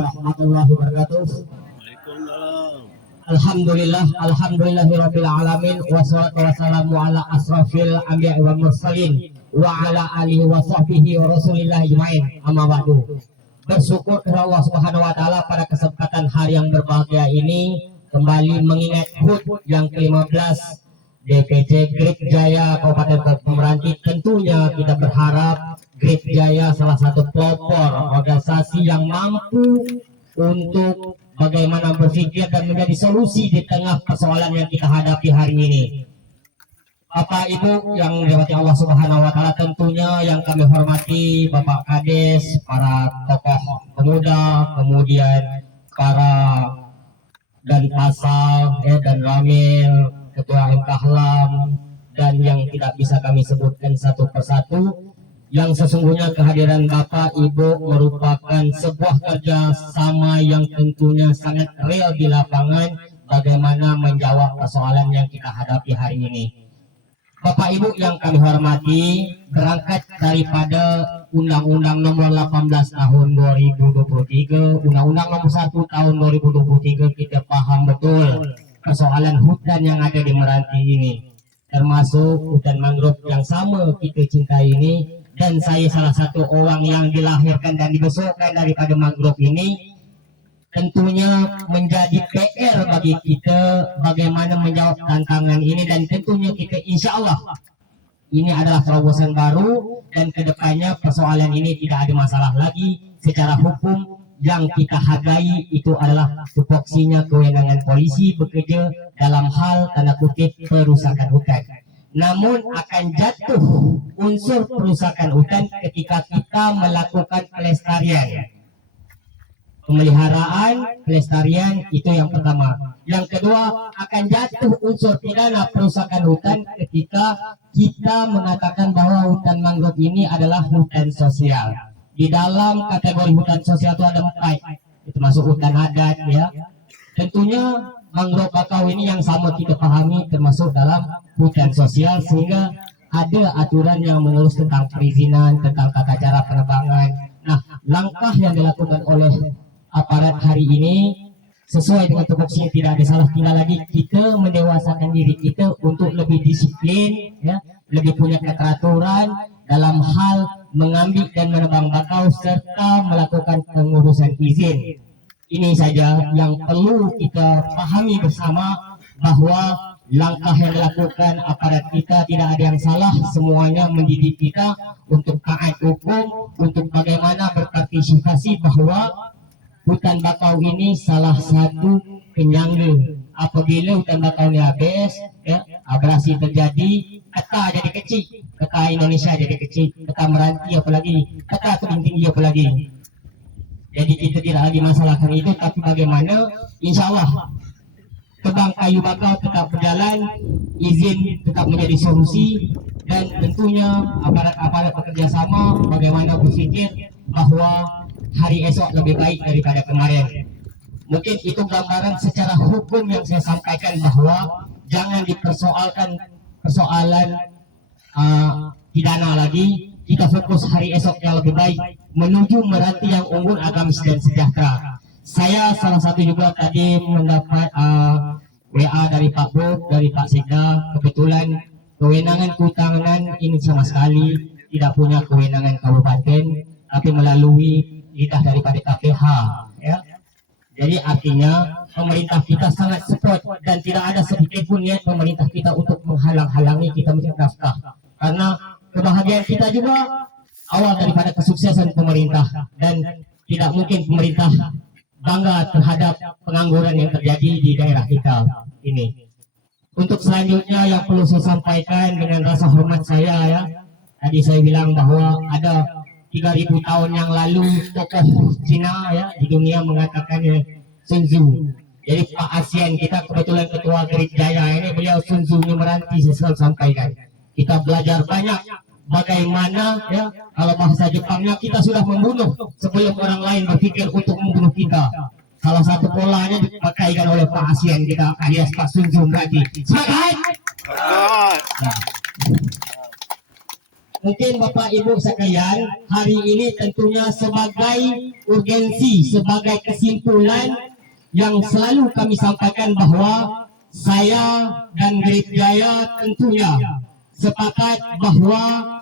warahmatullahi wabarakatuh. Waalaikumsalam. Alhamdulillahirabbil alamin wassalatu wassalamu ala asrafil anbiya'i wal mursalin wa ala alihi wa sahbihi wa rasulillah ajmain. Amma ba'du. Bersyukur kepada Allah Subhanahu wa taala pada kesempatan hari yang berbahagia ini kembali mengingat HUT yang ke-15 DPC Grip Jaya Kabupaten Meranti. Tentunya kita berharap Grip Jaya salah satu pelopor organisasi yang mampu untuk bagaimana berpikir dan menjadi solusi di tengah persoalan yang kita hadapi hari ini. Bapak Ibu yang dirahmati Allah Subhanahu wa taala, tentunya yang kami hormati Bapak Kades, para tokoh pemuda, kemudian para dan Pasal dan Ramil, Ketua MKHLAM, dan yang tidak bisa kami sebutkan satu persatu, yang sesungguhnya kehadiran Bapak Ibu merupakan sebuah kerjasama yang tentunya sangat real di lapangan bagaimana menjawab persoalan yang kita hadapi hari ini. Bapak Ibu yang kami hormati, berangkat daripada Undang-Undang Nomor 18 Tahun 2023, Undang-Undang Nomor 1 Tahun 2023, kita paham betul persoalan hutan yang ada di Meranti ini, termasuk hutan mangrove yang sama kita cintai ini. Dan saya salah satu orang yang dilahirkan dan dibesarkan daripada mangrove ini. Tentunya menjadi PR bagi kita bagaimana menjawab tantangan ini, dan tentunya kita insya Allah ini adalah terobosan baru, dan kedepannya persoalan ini tidak ada masalah lagi secara hukum. Yang kita hargai itu adalah tupoksinya kewenangan polisi bekerja dalam hal tanda kutip perusakan hutan. Namun akan jatuh unsur perusakan hutan ketika kita melakukan pelestarian, pemeliharaan, pelestarian, itu yang pertama. Yang kedua, akan jatuh unsur pidana perusakan hutan ketika kita mengatakan bahwa hutan mangrove ini adalah hutan sosial. Di dalam kategori hutan sosial itu ada 4, itu masuk hutan adat ya. Tentunya mangrove bakau ini yang sama kita pahami termasuk dalam hutan sosial, sehingga ada aturan yang mengurus tentang perizinan, tentang tata cara penebangan. Nah, langkah yang dilakukan oleh aparat hari ini sesuai dengan tupoksinya, tidak ada salah. Tinggal lagi kita mendewasakan diri kita untuk lebih disiplin ya, lebih punya keteraturan dalam hal mengambil dan menebang bakau serta melakukan pengurusan izin. Ini saja yang perlu kita pahami bersama, bahwa langkah yang dilakukan aparat kita tidak ada yang salah, semuanya mendidik kita untuk taat hukum, untuk bagaimana berpartisipasi bahwa hutan bakau ini salah satu penyangga. Apabila hutan bakau ini habis, ya, abrasi terjadi, peta jadi kecil, peta Indonesia jadi kecil, peta Meranti apalagi, peta Tebing Tinggi apalagi. Jadi kita tidak lagi masalahkan itu, tapi bagaimana insya Allah tebang kayu bakau tetap berjalan, izin tetap menjadi solusi, dan tentunya aparat-aparat bekerja sama bagaimana berpikir bahwa hari esok lebih baik daripada kemarin. Mungkin itu gambaran secara hukum yang saya sampaikan, bahwa jangan dipersoalkan persoalan pidana lagi. Kita fokus hari esok yang lebih baik menuju Meranti yang unggul, agamis dan sejahtera. Saya salah satu juga tadi mendapat WA dari Pak Bud, dari Pak Sekda. Kebetulan kewenangan kehutanan ini sama sekali tidak punya kewenangan kabupaten, tapi melalui lidah daripada KPH ya. Jadi artinya pemerintah kita sangat support, dan tidak ada sedikit pun niat pemerintah kita untuk menghalang-halangi kita menjadi naskah, karena kebahagiaan kita juga awal daripada kesuksesan pemerintah, dan tidak mungkin pemerintah bangga terhadap pengangguran yang terjadi di daerah kita ini. Untuk selanjutnya yang perlu saya sampaikan dengan rasa hormat saya ya, tadi saya bilang bahwa ada 3000 tahun yang lalu tokoh Cina ya di dunia mengatakan Sun Tzu. Jadi Pak ASEAN kita kebetulan ketua Grip Jaya ini, beliau Sun Tzu Meranti, saya selalu sampaikan. Kita belajar banyak bagaimana ya, kalau bahasa Jepangnya kita sudah membunuh sebelum orang lain berpikir untuk membunuh kita. Salah satu polanya dipakaikan oleh Pak ASEAN kita alias Pak Sun Tzu Meranti. Semangat! Nah. mungkin Bapak Ibu sekalian, hari ini tentunya sebagai urgensi, sebagai kesimpulan yang selalu kami sampaikan bahwa saya dan Grip Jaya tentunya sepakat bahwa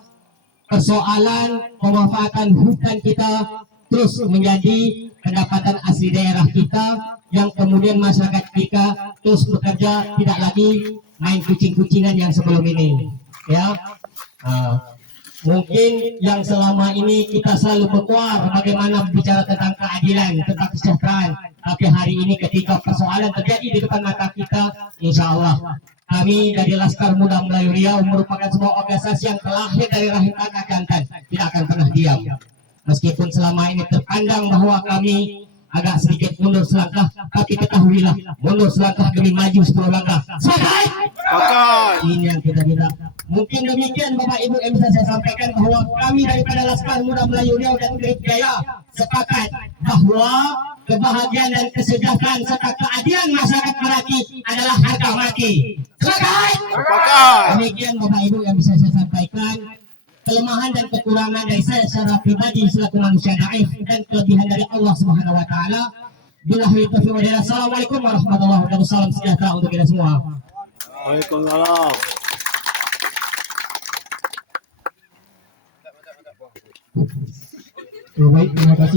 persoalan pemanfaatan hutan kita terus menjadi pendapatan asli daerah kita, yang kemudian masyarakat kita terus bekerja, tidak lagi main kucing-kucingan yang sebelum ini, ya. Mungkin yang selama ini kita selalu berkuar bagaimana bicara tentang keadilan, tentang kesejahteraan, tapi hari ini ketika persoalan terjadi di depan mata kita, insya Allah kami dari Laskar Muda Melayu Riau merupakan sebuah organisasi yang terlahir dari rahim kakak jantan, tidak akan pernah diam. Meskipun selama ini terpandang bahwa kami agak sedikit mundur selangkah, tapi ketahuilah, mundur selangkah demi maju 10 langkah. Sepakat? Ini yang kita minta. Mungkin demikian Bapak Ibu yang bisa saya sampaikan, bahwa kami daripada Laskar Muda Melayu Riau dan Grip Jaya sepakat bahwa kebahagiaan dan kesejahteraan serta keadilan masyarakat Meraki adalah harga mati. Sepakat? Demikian Bapak Ibu yang bisa saya sampaikan. Kelemahan dan kekurangan dari saya secara pribadi selaku manusia daif, dan kelebihan dari Allah Subhanahu wa taala. Billahi taufiq wal hidayah. Assalamualaikum warahmatullahi wabarakatuh. Salam sejahtera untuk kita semua. Waalaikumsalam. Baik, terima kasih.